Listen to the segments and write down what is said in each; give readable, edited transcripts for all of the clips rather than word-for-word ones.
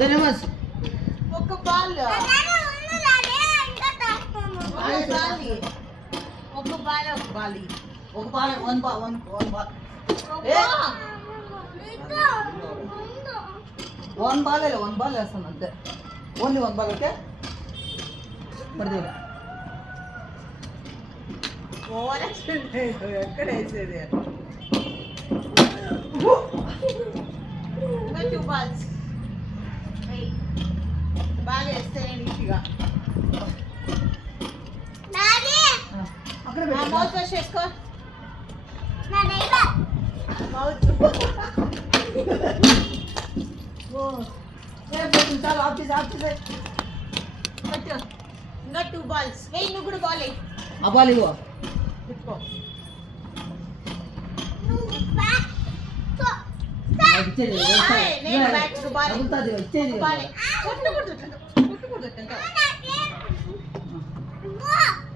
ధన్యవాస్ ఒక ball one ball వేస్తాను అంతే ఓన్లీ వన్ బాల్ ఓకే మరి ఎక్కడ వేసేది బాగా వేస్తే నీట్గా అక్కడ మౌత్ వాష్ చేసుకో మౌత్ చాలు ఆఫీస్ కట్టు ఇంకా 2 balls వెయ్యి నువ్వు కూడా బాల్ వేయి ఆ బాల్ ఇవ్వ తిప్పుకో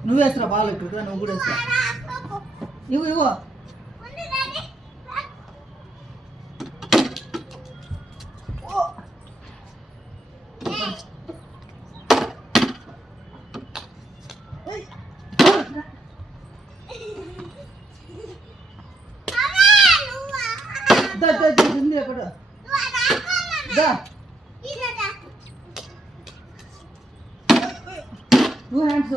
నువ్వు వేస్తా బాల్ ఇక్కడ నువ్వు కూడా వేస్తా ఇవ్వు ఎక్కడ నువ్వు హ్యాండ్స్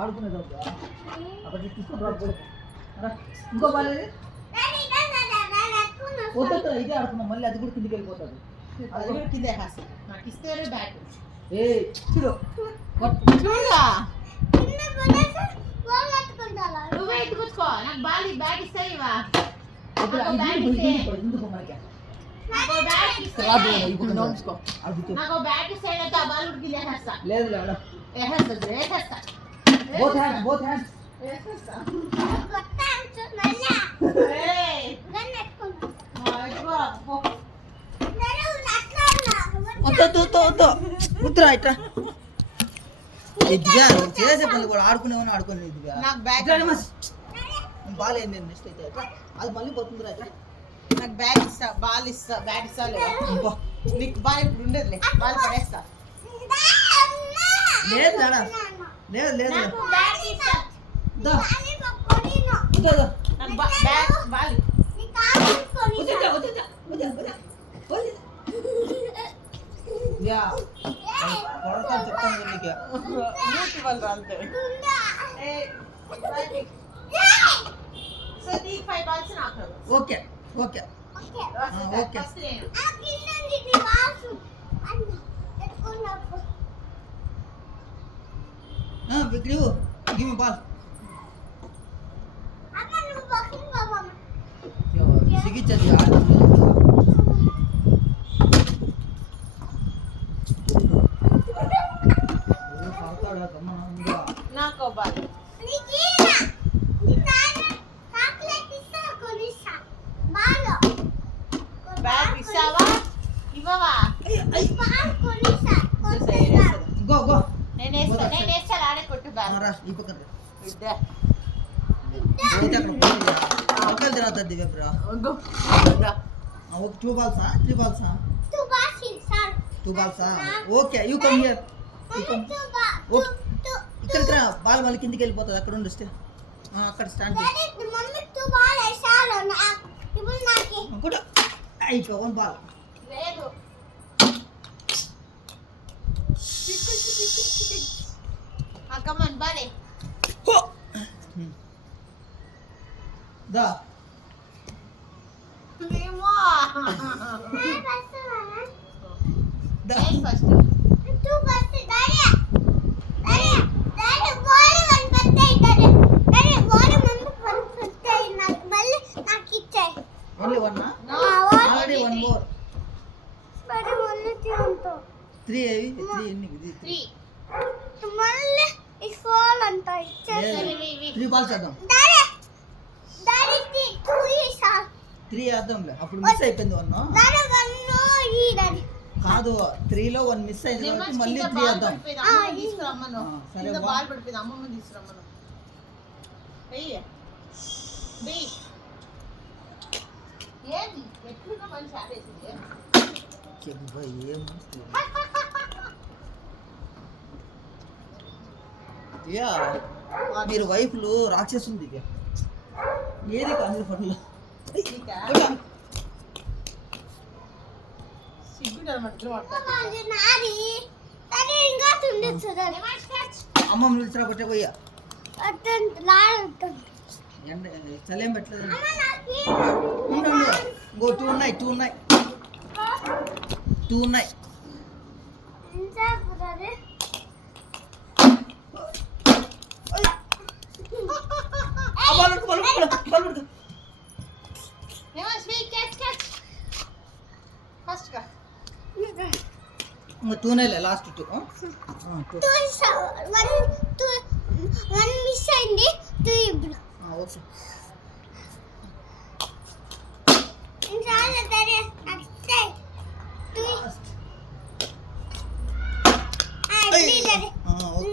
ఆడుకునేది అక్కడ తీసుకుని ఇంకో బాలేదు పోతా ఇదే ఆడుకున్నాం మళ్ళీ అది కూడా కిందికి వెళ్ళిపోతుంది అది కూడా కిందే నాకు ఇస్తే బ్యాట్ ఏ చూడు నువ్వే ఎత్తుకొచ్చుకో నాకు బాల్ బ్యాట్ ఇస్తాయివా నాకు బ్యాట్ ఇస్తే ఆ బాల్ ఉడికి వేసేస్తా లేదు వేసేస్తా బోత్ హ్యాండ్స్ ఉత్తరా ఇట్లా ఇదిగా చేసే పనులు కూడా ఆడుకునేవని ఆడుకునే ఇదిగా నాకు బ్యాట్ బాల్ ఏంది నెక్స్ట్ అయితే అది మళ్ళీ పోతుందిరా ఇట్లా నాకు బ్యాట్ ఇస్తా బాల్ ఇస్తా బ్యాట్ ఇస్తా లేదా నీకు బాల్ ఇప్పుడు ఉండదులే బాల్ పడేస్తా లేదు లేడా లేదు లేదు నాకు బ్యాట్ ఇస్తా నాకు బ్యాట్ బాల్ యా కొడతాను చెప్తాను నీకు యూటి వాళ్ళు రాంతే సో నీ 5 balls నాకు ఓకే ఓకే ఓకే ఫస్ట్ నేను విక్రూ గివ్ మీ బాల్ సిగిచ్చది నాకు బాల్ బ్యాట్ ఇస్తావా ఇవ్వవా గో గో నేను వేస్తా ఆడే కొట్టు బ్యాట్ రా ఈ పక్కన ఇద్దా పోతే అక్కడ పక్కన తిరుగుతుంది దివ్యప్రా okay 2 balls 3 balls 2 balls okay you come here ఇక్కడ బాల్ మళ్ళీ కిందికి వెళ్ళిపోతుంది అక్కడ ఉండి వస్తే అక్కడ స్టాండ్ కూడా అయిపో 1 ball లేదు కమాన్ బాలే దా ఏమో దా ఫస్ట్ ఓన్లీ 1 ఆల్రెడీ 1 more 3 ఏవి 3 ఎన్ని ఇది 3 3 balls చేద్దాం 3 వేద్దాంలే అప్పుడు మిస్ అయిపోయింది 1 కాదు 3 లో 1 మిస్ అయింది కాబట్టి మళ్ళీ 3 వేద్దాం తీసుకురమ్మను సరే కింద బాల్ పడిపోయింది అమ్మమ్మ తీసుకురమ్మను వెయ్యి ఏంది ఎట్లున్నా మనిషి ఆడేసింది చెప్పు ఏం యా మీరు వైఫ్లు రాక్షసుంది ఇక ఏది కాదు పనులు నీకా సిగ్గుండాలి మన ఇద్దరు అమ్మమ్మ నిలిచిరా కొట్టే పోయా ఎండ చలేం పెట్టలేదు ఇంకో టూ ఉన్నాయి ఫస్ట్గా ఇంకా టూనే లాస్ట్ టూ మిస్ అయింది ఓకే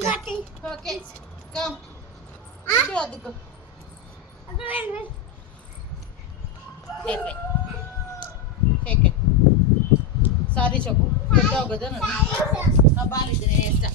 ఓకే ఓకే కమ్ ఇటు అద్దుకో సారీ చెప్పు కొట్టావు కదా నా బాగా నేను వేస్తా